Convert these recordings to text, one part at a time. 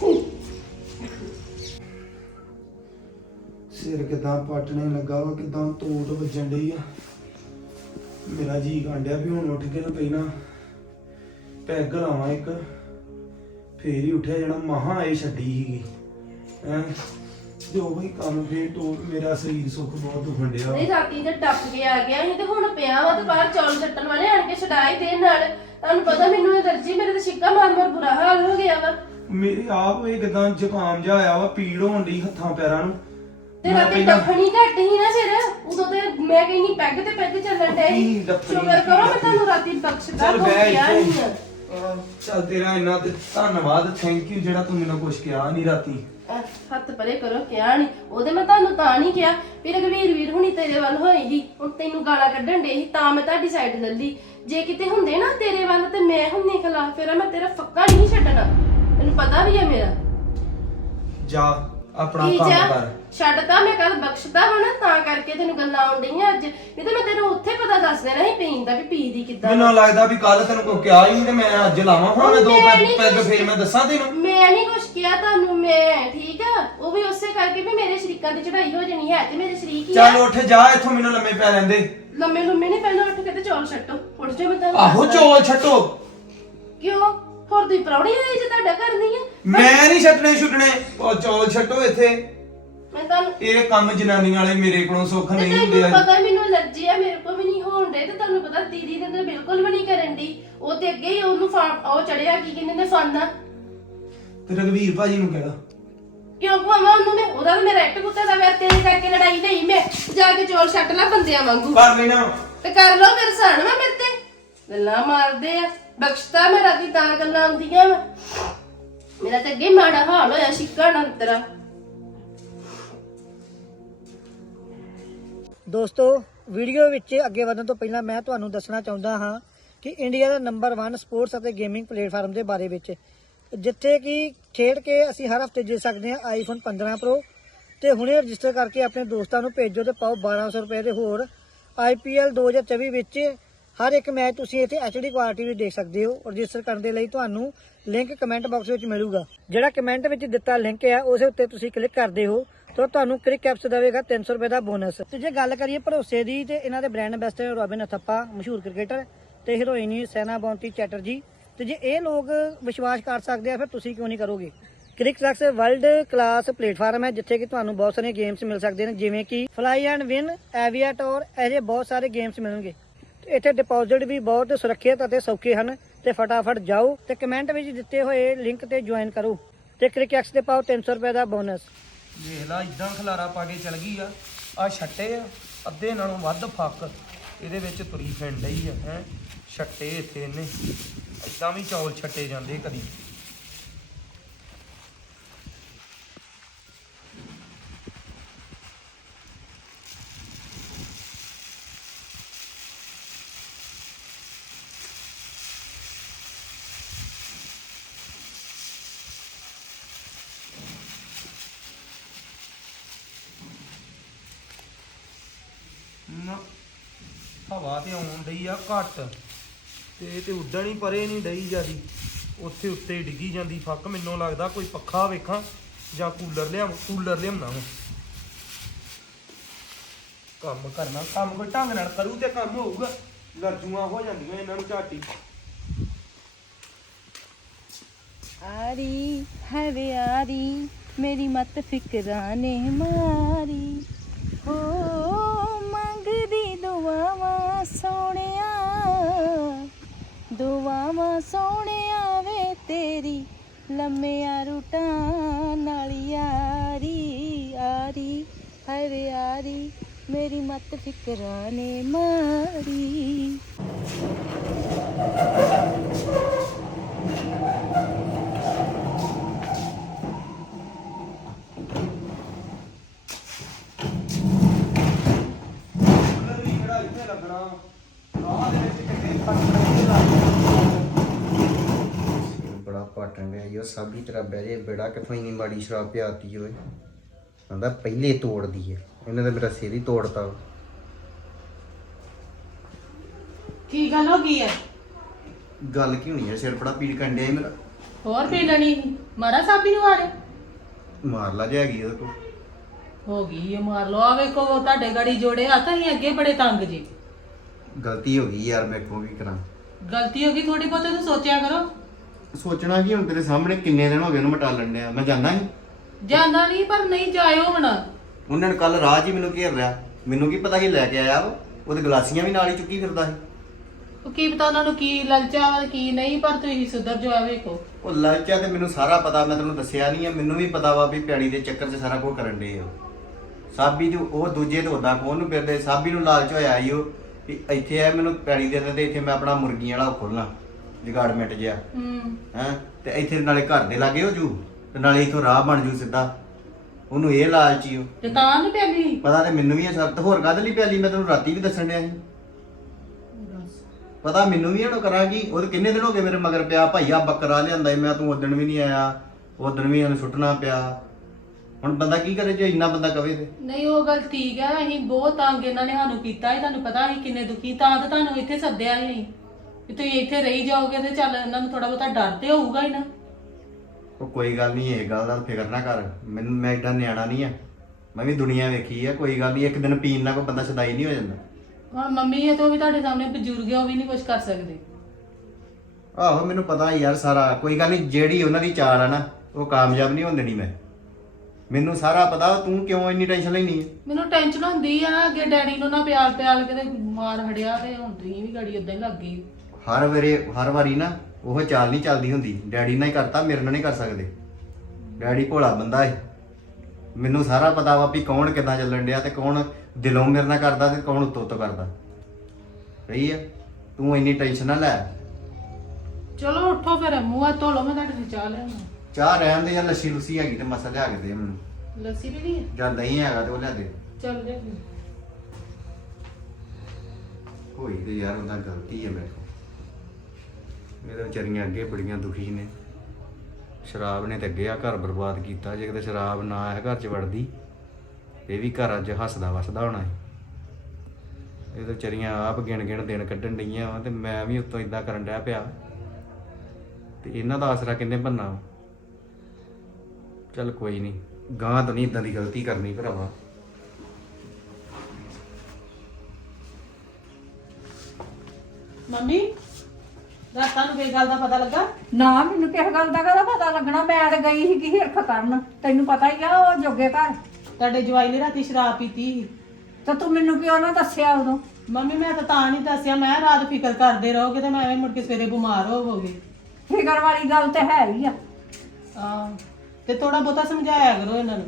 ਕੋਈ ਸਿਰ ਕਿਦਾਂ ਪਟਣੇ ਲੱਗਾ ਵਾ, ਕਿਦਾਂ ਤੋੜ ਵੱਜਣ ਡਈ ਆ। ਮੇਰਾ ਜੀ ਕਾਂਡਿਆ ਵੀ ਹੁਣ ਉੱਠ ਕੇ ਨਾ ਪਹਿਲਾਂ ਪੈਗ ਲਾਵਾਂ ਇੱਕ, ਫੇਰ ਹੀ ਉੱਠਿਆ, ਜਿਹੜਾ ਮਹਾ ਇਹ ਛੱਡੀ ਸੀਗੀ। ਹੈਂ? ਜੋ ਵੀ ਕੰਮ ਫੇਰ ਤੋੜ ਮੇਰਾ ਸਰੀਰ ਸੁੱਖ ਬਹੁਤ ਦੁਖਣ ਡਿਆ। ਨਹੀਂ ਰਾਤੀ ਤੇ ਟੱਪ ਕੇ ਆ ਗਿਆ ਸੀ ਤੇ ਹੁਣ ਪਿਆ ਵਾ ਤੇ ਬਾਹਰ ਚੌਲ ਚੱਟਣ ਵਾਲੇ ਆਣ ਕੇ ਛਡਾਈ ਦੇ ਨਾਲ। ਤੁਹਾਨੂੰ ਪਤਾ ਮੈਨੂੰ ਐਲਰਜੀ ਮੇਰੇ ਤੇ ਛਿੱਕਾ ਮਾਰ ਮਾਰ ਬੁਰਾ ਹਾਲ ਹੋ ਗਿਆ ਵਾ। ਮੇਰੇ ਆਪ ਇਹ ਕਿਦਾਂ ਜ਼ੁਕਾਮ ਜਿਹਾ ਆਇਆ ਵਾ ਪੀੜ ਹੋਣ ਡਈ ਹੱਥਾਂ ਪੈਰਾਂ ਨੂੰ। ਤੇ ਮੈਂ ਰਾਤੀ ਪਹਿਲਾਂ- ਡੱਫਣੀ ਘੱਟ ਹੀ ਨਾ ਫਿਰ ਉਦੋਂ ਤੇ ਮੈਂ ਕਹਿੰਦੀ ਪੈਗ ਤੇ ਪੈਗ ਚੱਲਣ ਡਿਆ ਸੀ। ਡੱਫਣੀ? ਸ਼ੁਕਰ ਕਰੋ ਮੈਂ ਤੁਹਾਨੂੰ ਰਾਤੀ ਬਖਸ਼ਦਾ ਚੱਲ ਤੋਂ ਬਹਿ ਇੱਥੇ। ਨਹੀਂ ਆ ਚੱਲ ਤੇਰਾ ਇੰਨਾ ਤੇ ਧੰਨਵਾਦ ਥੈਂਕ ਯੂ ਜਿਹੜਾ ਤੂੰ ਮੈਨੂੰ ਕੁਝ ਕਿਹਾ ਨਹੀਂ ਰਾਤੀ। ਅਹ ਹੱਥ ਪਰੇ ਕਰੋ ਕਿਹਾ ਨਹੀਂ ਉਹਦੇ ਮੈਂ ਤੁਹਾਨੂੰ ਤਾਂ ਨਹੀਂ ਕਿਹਾ। ਵੀ ਰਘਵੀਰ ਵੀਰ ਹੁਣੀ ਤੇਰੇ ਵੱਲ ਹੋਏਗੀ ਹੁਣ ਤੈਨੂੰ ਗਾਲਾਂ ਕੱਢਣ ਦੇ ਸੀ ਤਾਂ ਮੈਂ ਤੁਹਾਡੀ ਸਾਈਡ ਲੱਲੀ ਜੇ ਕਿਤੇ ਹੁੰਦੇ ਨਾ ਤੇਰੇ ਵੱਲ ਤੇ ਮੈਂ ਹੁੰਨੇ ਖਿਲਾਫ। ਫਿਰ ਮੈਂ ਤੇਰਾ ਫੱਕਾ ਨਹੀਂ ਛੱਡਣਾ। ਤੈਨੂੰ ਪਤਾ ਵੀ ਹੈ ਮੇਰਾ। ਜਾ ਆਪਣਾ ਕੰਮ ਕਰ। ਛੱਡਤਾ ਮੈਂ ਕੱਲ ਬਖਸ਼ਦਾ ਵਾ ਨਾ ਤਾਂ ਕਰਕੇ ਤੈਨੂੰ ਗੱਲਾਂ ਆਉਣ ਡਈਆਂ ਅੱਜ। ਨਹੀਂ ਤਾਂ ਮੈਂ ਤੈਨੂੰ ਉੱਥੇ ਪਤਾ ਦੱਸ ਦੇਣਾ ਸੀ ਪੀਣ ਦਾ ਵੀ ਪੀ ਦੀ ਕਿੱਦਾਂ। ਮੈਨੂੰ ਲੱਗਦਾ ਵੀ ਕੱਲ ਤੈਨੂੰ ਕੋਈ ਕਿਹਾ ਹੀ ਨਹੀਂ ਤੇ ਮੈਂ ਅੱਜ ਲਾਵਾਂ। ਹੁਣ ਮੈਂ ਦੋ ਪੈਗ ਪੈਗ ਫੇਰ ਮੈਂ ਦੱਸਾਂ ਤੈਨੂੰ। ਮੈਂ ਨਹੀਂ ਕੁਛ ਕਿਹਾ ਤੁਹਾਨੂੰ ਮੈਂ ਠੀਕ ਆ? ਉਹ ਵੀ ਉਸੇ ਕਰਕੇ ਵੀ ਮੇਰੇ ਸ਼ਰੀਕਾਂ ਦੀ ਚੜਾਈ ਹੋ ਜਾਣੀ ਹੈ ਤੇ ਮੇਰੇ ਸ਼ਰੀਕ ਹੀ ਆ। ਚੱਲ ਉੱਠ ਜਾ ਇੱਥੋਂ ਮੈਨੂੰ ਲੰਮੇ ਪੈ ਲੈਂਦੇ। ਲੰਮੇ ਲੰਮੇ ਨਹੀਂ ਪਹਿਲਾਂ ਉੱਠ ਕੇ ਤੇ ਚੌਲ ਛੱਟੋ ਉੱਠ ਜਾ ਮੈਂ ਤੁਹਾਨੂੰ ਆਹੋ ਦੱਸਦਾ। ਚੋਲ ਛੱਟੋ ਕਿਉਂ? ਹੋਰ ਤੁਸੀਂ ਪ੍ਰਾਉਣੀ ਆਈ ਜੇ ਤੁਹਾਡਾ ਕਰਨੀ ਹੈ ਮੈਂ ਨਹੀਂ ਛੱਟਣੇ ਛੁੱਟਣੇ ਉਹ ਚੋਲ ਛੱਟੋ ਇੱਥੇ। ਮੈਂ ਤੁਹਾਨੂੰ ਇਹ ਕੰਮ ਜਨਾਨੀਆਂ ਵਾਲੇ ਮੇਰੇ ਕੋਲੋਂ ਸੁੱਖ ਤੇ ਨਹੀਂ ਹੁੰਦੇ ਤੈਨੂੰ ਪਤਾ ਮੈਨੂੰ ਅਲਰਜੀ ਆ ਮੇਰੇ ਕੋਲ ਵੀ ਨਹੀਂ ਹੋਣ ਦੇ ਤੇ ਤੁਹਾਨੂੰ ਪਤਾ ਦੀਦੀ ਨੇ ਤਾਂ ਬਿਲਕੁਲ ਵੀ ਨਹੀਂ ਕਰਨ ਦੀ ਉਹ ਤੇ ਅੱਗੇ ਹੀ ਉਹਨੂੰ ਫਾ- ਉਹ ਚੜਿਆ ਕੀ ਕਹਿੰਦੇ ਨੇ ਫਾਨਾ ਤੇ ਰਗਵੀਰ ਭਾਜੀ ਨੂੰ ਕਹਿਦਾ ਕਿਉਂ ਕਵਾਂ ਉਹਨੂੰ ਮੈਂ ਉਹਦਾ ਤਾਂ ਮੇਰਾ ਇੱਕ ਕੁੱਤੇ ਦਾ ਵੈਰ ਤੇਰੇ ਕਰਕੇ ਲੜਾਈ ਨਹੀਂ ਮੈਂ। ਜਾ ਕੇ ਚੌਲ ਛੱਟ ਲੈ ਬੰਦਿਆਂ ਵਾਂਗੂ। ਕਰ ਲੈਣਾ। ਤੇ ਕਰ ਲੋ ਫਿਰ ਸਾਨ ਵਾ ਮੇਰੇ ਤੇ। ਗੱਲਾਂ ਮਾਰਦੇ ਆ ਬਖਸ਼ਤਾ ਮੈਂ ਰਾਤੀ ਤਾਂ ਗੱਲਾਂ ਆਉਂਦੀਆਂ ਵਾ। ਮੇਰਾ ਤੇ ਅੱਗੇ ਮਾੜਾ ਹਾਲ ਹੋਇਆ ਸ਼ਿੱਕਾ ਨੰਤਰਾ ਦੋਸਤੋ, ਵੀਡੀਓ ਵਿੱਚ ਅੱਗੇ ਵਧਣ ਤੋਂ ਪਹਿਲਾਂ ਮੈਂ ਤੁਹਾਨੂੰ ਦੱਸਣਾ ਚਾਹੁੰਦਾ ਹਾਂ ਕਿ ਇੰਡੀਆ ਦਾ ਨੰਬਰ 1 ਸਪੋਰਟਸ ਅਤੇ ਗੇਮਿੰਗ ਪਲੇਟਫਾਰਮ ਦੇ ਬਾਰੇ ਵਿੱਚ, ਜਿੱਥੇ ਕਿ ਖੇਡ ਕੇ ਅਸੀਂ ਹਰ ਹਫ਼ਤੇ ਜਿੱਤ ਸਕਦੇ ਹਾਂ ਆਈਫੋਨ 15 ਪ੍ਰੋ ਤੇ ਹੁਣੇ ਰਜਿਸਟਰ ਕਰਕੇ ਆਪਣੇ ਦੋਸਤਾਂ ਨੂੰ ਭੇਜੋ ਤੇ ਪਾਓ 1200 ਰੁਪਏ ਦੇ ਹੋਰ IPL 2024 ਵਿੱਚ ਹਰ ਇੱਕ ਮੈਚ ਤੁਸੀਂ ਇੱਥੇ HD ਕੁਆਲਿਟੀ ਵਿੱਚ ਦੇਖ ਸਕਦੇ ਹੋ। ਰਜਿਸਟਰ ਕਰਨ ਦੇ ਲਈ ਤੁਹਾਨੂੰ ਲਿੰਕ ਕਮੈਂਟ ਬਾਕਸ ਵਿੱਚ ਮਿਲੂਗਾ। ਜਿਹੜਾ ਕਮੈਂਟ ਵਿੱਚ ਦਿੱਤਾ ਲਿੰਕ ਹੈ ਉਸ ਉੱਤੇ ਤੁਸੀਂ ਕਲਿੱਕ ਕਰਦੇ ਹੋ। ਤਾਂ ਤੁਹਾਨੂੰ ਕ੍ਰਿਕ ਕੈਪਸ ਦੇਵੇਗਾ 300 ਰੁਪਏ ਦਾ ਬੋਨਸ। ਤੇ ਜੇ ਗੱਲ ਕਰੀਏ ਭਰੋਸੇ ਦੀ, ਤੇ ਇਹਨਾਂ ਦੇ ਬ੍ਰਾਂਡ ਐਂਬੈਸਡਰ ਰੋਬਿਨ ਅਥੱਪਾ, ਮਸ਼ਹੂਰ ਕ੍ਰਿਕਟਰ ਤੇ ਹੀਰੋਇਨ ਸੈਨਾ ਬੌਂਤੀ ਚੈਟਰਜੀ। ਤੇ ਜੇ ਇਹ ਲੋਕ ਵਿਸ਼ਵਾਸ ਕਰ ਸਕਦੇ ਆ, ਫਿਰ ਤੁਸੀਂ ਕਿਉਂ ਨਹੀਂ ਕਰੋਗੇ? Crickex world class platform ਹੈ, ਜਿੱਥੇ ਕਿ ਤੁਹਾਨੂੰ ਬਹੁਤ ਸਾਰੇ ਗੇਮਸ ਮਿਲ ਸਕਦੇ ਨੇ, ਜਿਵੇਂ ਕਿ ਫਲਾਈ ਐਂਡ ਵਿਨ ਐਵੀਆਟੋਰ ਇਹਦੇ ਬਹੁਤ ਸਾਰੇ ਗੇਮਸ ਮਿਲਣਗੇ। ਇੱਥੇ ਡਿਪੋਜ਼ਿਟ ਵੀ ਬਹੁਤ ਸੁਰੱਖਿਅਤ ਅਤੇ ਸੌਖੇ ਹਨ, ਤੇ ਫਟਾਫਟ ਜਾਓ ਤੇ ਕਮੈਂਟ ਵਿੱਚ ਦਿੱਤੇ ਹੋਏ ਲਿੰਕ ਤੇ ਜੁਆਇਨ ਕਰੋ। ਤੇ ਕ੍ਰਿਕੈਕਸ ਤੇ ਪਾਓ 300 ਰੁਪਏ ਦਾ ਬੋਨਸ। ਵੇਖ ਲਾ ਇਦਾਂ ਖਲਾਰਾ ਪਾ ਕੇ ਚਲ ਗਈ ਆ। ਆ ਛੱਟੇ ਆ, ਅੱਧੇ ਨਾਲੋਂ ਵੱਧ ਫੱਕ। ਇਹਦੇ ਵਿੱਚ ਤੁਰੀ ਫਿਰਨ ਡਈ ਆ, ਹੈ। ਛੱਟੇ ਇੱਥੇ ਇਹਨੇ ਇਦਾਂ ਵੀ ਚੌਲ ਛੱਟੇ ਜਾਂਦੇ ਕਦੀ ਨਾ ਹਵਾ ਤੇ ਆਉਣ ਡਈ ਆ ਘੱਟ। ਤੇ ਇਹ ਤੇ ਉੱਡਣ ਹੀ ਪਰੇ ਨਹੀਂ ਡਈ ਜਿਆਦੀ। ਉੱਥੇ ਉੱਤੇ ਡਿੱਗੀ ਜਾਂਦੀ, ਫੱਕ ਮੈਨੂੰ ਲੱਗਦਾ ਕੋਈ ਪੱਖਾ ਵੇਖਾਂ ਜਾਂ ਕੂਲਰ ਲਿਆ ਕੂਲਰ ਲਿਆਉਣਾ ਵਾ। ਕੰਮ ਕਰਨਾ, ਕੰਮ ਕੋਈ ਢੰਗ ਨਾਲ ਕਰੂ ਤੇ ਕੰਮ ਹੋਊਗਾ। ਲਰਜੂਆਂ ਹੋ ਜਾਂਦੀਆਂ ਇਹਨਾਂ ਨੂੰ ਝਾਟੀ। ਆਰੀ, ਹਵੇ ਆਰੀ, ਮੇਰੀ ਮਤ ਫਿਕਰਾਂ ਨੇ ਮਾਰੀ। ਹੋ ਦੁਆਵਾਂ ਸੋਹਣਿਆ ਵੇ ਤੇਰੀ, ਲੰਮਿਆਂ ਰੂਟਾਂ ਨਾਲ ਯਾਰੀ, ਆਰੀ, ਹਰੇ ਆਰੀ, ਮੇਰੀ ਮਤ ਫਿਕਰਾਂ ਨੇ ਮਾਰੀ। ਲੱਗਣਾ। ਰਾਹ ਦੇ ਵਿੱਚ ਕਿਤੇ ਫੱਟ ਬੜਾ ਪਾਟਣ ਗਿਆ ਯੋ ਸਾਬੀ ਤੇਰਾ ਬਹਿਰੇ ਬੇੜਾ ਕਿਥੋਂ ਇੰਨੀ ਮਾੜੀ ਸ਼ਰਾਬ ਪਿਆਤੀ ਓਏ। ਕਹਿੰਦਾ ਪਹਿਲੇ ਤੋੜਦੀ ਏ ਇਹਨੇ ਤਾਂ ਮੇਰਾ ਸਿਰ ਹੀ ਤੋੜਤਾ। ਵਾ। ਕੀ ਗੱਲ ਹੋ ਗਈ ਹੈ? ਗੱਲ ਕੀ ਹੋਣੀ ਹੈ? ਸਿਰ ਬੜਾ ਪੀੜ ਕੰਡਿਆ ਮੇਰਾ। ਹੋਰ ਪੀ ਲੈਣੀ। ਮਾਰਾ ਸਾਬੀ ਨੂੰ ਆਰੇ। ਮਾਰ ਲਾ ਜੇ ਹੈਗੀ ਉਹਦੇ ਕੋਲ। ਹੋ ਗਈ ਇਹ ਮਾਰ ਲਓ। ਆ ਵੇਖੋ ਉਹ ਤੁਹਾਡੇ ਗਾੜੀ ਜੋੜੇ ਹੱਥ ਅਸੀਂ ਅੱਗੇ ਬੜੇ ਤੰਗ ਜੀ। ਗਲਤੀ ਹੋ ਗਈ ਯਾਰ ਮੇਰੇ ਕੋਲ ਕੀ ਕਰਾਂ? ਗਲਤੀ ਹੋ ਗਈ ਥੋੜੀ ਬਹੁਤੀ ਤਾਂ ਸੋਚਿਆ ਕਰੋ। ਸੋਚਣਾ ਕੀ ਹੁਣ ਤੇਰੇ ਸਾਹਮਣੇ ਕਿੰਨੇ ਦਿਨ ਹੋ ਗਏ ਉਹਨੂੰ ਮੈਂ ਟਾਲਣ ਡਿਆ ਮੈਂ ਜਾਂਦਾ ਨਹੀਂ ਜਾਂਦਾ ਨਹੀਂ ਪਰ ਨਹੀਂ ਜਾਇਓ ਹੁਣ। ਉਹਨਾਂ ਨੇ ਕੱਲ ਰਾਹ 'ਚ ਹੀ ਮੈਨੂੰ ਘੇਰ ਲਿਆ। ਮੈਨੂੰ ਕੀ ਪਤਾ ਸੀ ਲੈ ਕੇ ਆਇਆ ਉਹਦੇ ਗਲਾਸੀਆਂ ਵੀ ਨਾਲ ਹੀ ਚੁੱਕੀ ਫਿਰਦਾ ਸੀ। ਉਹ ਕੀ ਪਤਾ ਉਹਨਾਂ ਨੂੰ ਕੀ ਲਲਚਾ ਵਾ, ਕੀ ਨਹੀਂ ਪਰ ਤੁਸੀਂ ਸੁਧਰ ਜੋ ਆ ਵੇਖੋ ਉਹ ਲਾਲਚਾ ਤੇ ਮੈਨੂੰ ਸਾਰਾ ਪਤਾ ਮੈਂ ਤੈਨੂੰ ਦੱਸਿਆ ਨਹੀਂ ਆ। ਮੈਨੂੰ ਵੀ ਪਤਾ ਵਾ ਵੀ ਪਿਆੜੀ ਦੇ ਚੱਕਰ 'ਚ ਸਾਰਾ ਕੁਝ ਕਰਨ ਦੇ ਆ ਸਾਬੀ ਤੇ ਉਹ ਦੂਜੇ ਤੇ ਉਦਾਂ ਕੋਣ ਨੂੰ ਫਿਰਦੇ। ਸਾਬੀ ਨੂੰ ਲਾਲਚ ਹੋਇਆ ਈ ਉਹ ਵੀ ਇੱਥੇ ਆ ਮੈਨੂੰ ਪਿਆੜੀ ਦੇ ਤੇ ਇੱਥੇ ਮੈਂ ਆਪਣਾ ਮੁਰਗੀਆਂ ਵਾਲਾ ਖੋਲਣਾ ਜਗਾੜਮੈਂਟ ਜਿਆ। ਹੂੰ। ਹੈ? ਤੇ ਇੱਥੇ ਨਾਲੇ ਘਰ ਦੇ ਲਾਗੇ ਹੋ ਜੂ? ਤੇ ਨਾਲੇ ਇਥੋਂ ਰਾਹ ਬਣ ਜੂ ਸਿੱਧਾ। ਉਹਨੂੰ ਇਹ ਲਾਲਚ ਉਹ ਤੇ ਤਾਂ ਨਹੀਂ ਪੈਗੀ ਪਤਾ ਤੇ ਮੈਨੂੰ ਵੀ ਆ ਤੇ। ਹੋਰ ਕਾਹਦੇ ਲਈ ਪਿਆਲੀ ਮੈਂ ਤੈਨੂੰ ਰਾਤੀ ਵੀ ਦੱਸਣ ਡਿਆ ਸੀ। ਪਤਾ ਮੈਨੂੰ ਵੀ ਹਣੋ ਕਰਾਂਗੀ ਉਹ ਕਿੰਨੇ ਦਿਨ ਹੋ ਗਏ ਮੇਰੇ ਮਗਰ ਪਿਆ। ਭਾਈਆ ਬੱਕਰਾ ਲਿਆਂਦਾ ਈ। ਮੈਂ ਤੂੰ ਉਦਣ ਵੀ ਨਹੀਂ ਆਇਆ। ਉਦਣ ਵੀ ਉਹਨੂੰ ਸੁੱਟਣਾ ਪਿਆ। ਹੁਣ ਬੰਦਾ ਕੀ ਕਰੇ ਜੇ ਇੰਨਾ ਬੰਦਾ ਕਵੇ ਤੇ? ਨਹੀਂ ਉਹ ਗੱਲ ਠੀਕ ਹੈ ਅਸੀਂ ਬਹੁਤ ਤੰਗ ਇਹਨਾਂ ਨੇ ਸਾਨੂੰ ਕੀਤਾ ਹੀ ਤੁਹਾਨੂੰ ਪਤਾ ਅਸੀਂ ਕਿੰਨੇ ਦੁਖੀ। ਤਾਂ ਤਾਂ ਤੁਹਾਨੂੰ ਇੱਥੇ ਸੱਦਿਆ ਹੀ ਅਸੀਂ ਵੀ ਤੁਸੀਂ ਇੱਥੇ ਰਹੀ ਜਾਓਗੇ ਤੇ ਚੱਲ ਇਹਨਾਂ ਨੂੰ ਥੋੜਾ ਬਹੁਤਾ ਡਰ ਤੇ ਹੋਊਗਾ ਹੀ ਨਾ। ਉਹ ਕੋਈ ਗੱਲ ਨਹੀਂ ਇਹ ਗੱਲ ਦਾ ਫਿਕਰ ਨਾ ਕਰ। ਮੈਨੂੰ ਮੈਂ ਏਡਾ ਨਿਆਣਾ ਨਹੀਂ ਆ। ਮੈਂ ਵੀ ਦੁਨੀਆ ਵੇਖੀ ਆ ਕੋਈ ਗੱਲ ਨਹੀਂ ਇੱਕ ਦਿਨ ਪੀਣ ਨਾਲ ਕੋਈ ਬੰਦਾ ਸਦਾਈ ਨਹੀਂ ਹੋ ਜਾਂਦਾ। ਹੁਣ ਮੰਮੀ ਹੈ ਤੇ ਵੀ ਤੁਹਾਡੇ ਸਾਹਮਣੇ ਬਜ਼ੁਰਗ ਹੈ ਉਹ ਵੀ ਨਹੀਂ ਕੁਝ ਕਰ ਸਕਦੇ। ਆਹੋ ਮੈਨੂੰ ਪਤਾ ਯਾਰ ਸਾਰਾ। ਕੋਈ ਗੱਲ ਨਹੀਂ ਜਿਹੜੀ ਉਹਨਾਂ ਦੀ ਚਾਲ ਆ ਨਾ ਉਹ ਕਾਮਯਾਬ ਨਹੀਂ ਹੋਣ ਦੇਣੀ ਮੈਂ। ਮੈਨੂੰ ਸਾਰਾ ਪਤਾ ਤੂੰ ਕਿਉਂ ਇੰਨੀ ਟੈਨਸ਼ਨ ਲੈਣੀ ਹੈ ਮੈਨੂੰ ਟੈਨਸ਼ਨ ਹੁੰਦੀ ਆ ਅੱਗੇ ਡੈਡੀ ਨੂੰ ਨਾ ਪਿਆਲ ਪਿਆਲ ਕੇ ਤੇ ਮਾਰ ਹੜਿਆ ਤੇ ਹੁਣ ਤੁਸੀਂ ਵੀ ਗਾੜੀ ਉਦਾਂ ਹੀ ਲੱਗ ਗਈ। ਹਰ ਵੇਰੇ ਹਰ ਵਾਰੀ ਨਾ ਉਹ ਚਾਲ ਨਹੀਂ ਚੱਲਦੀ ਹੁੰਦੀ। ਡੈਡੀ ਨਾਲ ਹੀ ਕਰਤਾ ਮੇਰੇ ਨਾਲ ਨਹੀਂ ਕਰ ਸਕਦੇ। ਡੈਡੀ ਭੋਲਾ ਬੰਦਾ ਏ। ਮੈਨੂੰ ਸਾਰਾ ਪਤਾ ਵਾ ਵੀ ਕੌਣ ਕਿੱਦਾਂ ਚੱਲਣ ਡਿਆ ਤੇ ਕੌਣ ਦਿਲੋਂ ਮੇਰੇ ਨਾਲ ਕਰਦਾ ਤੇ ਕੌਣ ਉੱਤੋਂ ਉੱਤੋਂ ਕਰਦਾ। ਸਹੀ ਆ? ਤੂੰ ਇੰਨੀ ਟੈਨਸ਼ਨ ਨਾ ਲੈ। ਚਲੋ ਉੱਠੋ ਫਿਰ ਮੂੰਹ ਹੱਥ ਧੋ ਲਓ ਮੈਂ ਤੁਹਾਡੇ ਲਈ ਚਾਹ ਲਿਆਉਣਾ ਚਾਹ ਰਹਿਣ ਦੇ ਜਾਂ ਲੱਸੀ ਲੁੱਸੀ ਹੈਗੀ ਤੇ ਮਸਾ ਲਿਆ ਕੇ ਦੇ ਮੈਨੂੰ। ਲੱਸੀ ਵੀ ਨਹੀਂ ਹੈ ਜਾਂ ਨਹੀਂ ਹੈਗਾ ਤੇ ਉਹ ਲਿਆ ਦੇ। ਚੱਲ ਫਿਰ। ਹੋਈ ਤੇ ਯਾਰ ਉਹਦਾ ਗਲਤੀ ਹੈ ਮੇਰੇ ਕੋਲ। ਮੇਰੇ ਵਿਚਾਰੀਆਂ ਅੱਗੇ ਬੜੀਆਂ ਦੁਖੀ ਨੇ। ਸ਼ਰਾਬ ਨੇ ਤੇ ਅੱਗੇ ਆ ਘਰ ਬਰਬਾਦ ਕੀਤਾ। ਜੇ ਕਿਤੇ ਸ਼ਰਾਬ ਨਾ ਆਇਆ ਘਰ 'ਚ ਵੜਦੀ, ਇਹ ਵੀ ਘਰ ਅੱਜ ਹੱਸਦਾ ਵਸਦਾ ਹੋਣਾ ਸੀ ਇਹ ਤਾਂ ਵਿਚਾਰੀਆਂ ਆਪ ਗਿਣ ਗਿਣ ਦਿਨ ਕੱਢਣ ਡਈਆਂ ਵਾ ਤੇ ਮੈਂ ਵੀ ਉੱਤੋਂ ਇਦਾਂ ਕਰਨ ਡਿਆ ਪਿਆ। ਤੇ ਇਹਨਾਂ ਦਾ ਆਸਰਾ ਕਿੰਨੇ ਬੰਨਾ ਚੱਲ ਕੋਈ ਨਹੀਂ ਗਾਂ ਤੋਂ ਨਹੀਂ ਇਦਾਂ ਦੀ ਗਲਤੀ ਕਰਨੀ ਭਰਾਵਾ। ਮੰਮੀ? ਰਾਤਾਂ ਨੂੰ ਕੀ ਗੱਲ ਦਾ ਪਤਾ ਲੱਗਾ? ਨਾ ਮੈਨੂੰ ਕਿਸ ਗੱਲ ਦਾ ਕਦਾ ਪਤਾ ਲੱਗਣਾ? ਮੈਂ ਤਾਂ ਗਈ ਸੀ ਕਿ ਹਿਰਖ ਕਰਨ। ਤੈਨੂੰ ਪਤਾ ਹੀ ਆ ਉਹ ਜੋਗੇ ਘਰ। ਤੁਹਾਡੇ ਜਵਾਈ ਨੇ ਰਾਤੀ ਸ਼ਰਾਬ ਪੀਤੀ ਸੀ। ਤੇ ਤੂੰ ਮੈਨੂੰ ਕਿਉਂ ਨਾ ਦੱਸਿਆ ਉਦੋਂ? ਮੰਮੀ ਮੈਂ ਤਾਂ ਤਾਂ ਨਹੀਂ ਦੱਸਿਆ। ਮੈਂ ਰਾਤ ਫਿਕਰ ਕਰਦੇ ਰਹੋਗੇ ਤੇ ਮੈਂ ਐਵੇਂ ਮੁੜ ਕੇ ਸਵੇਰੇ ਬਿਮਾਰ ਹੋਵੋਗੇ ਫਿਕਰ ਵਾਲੀ ਗੱਲ ਤੇ ਹੈ ਹੀ ਆ। ਆ ਤੇ ਥੋੜਾ ਬਹੁਤਾ ਸਮਝਾਇਆ ਕਰੋ ਇਹਨਾਂ ਨੂੰ।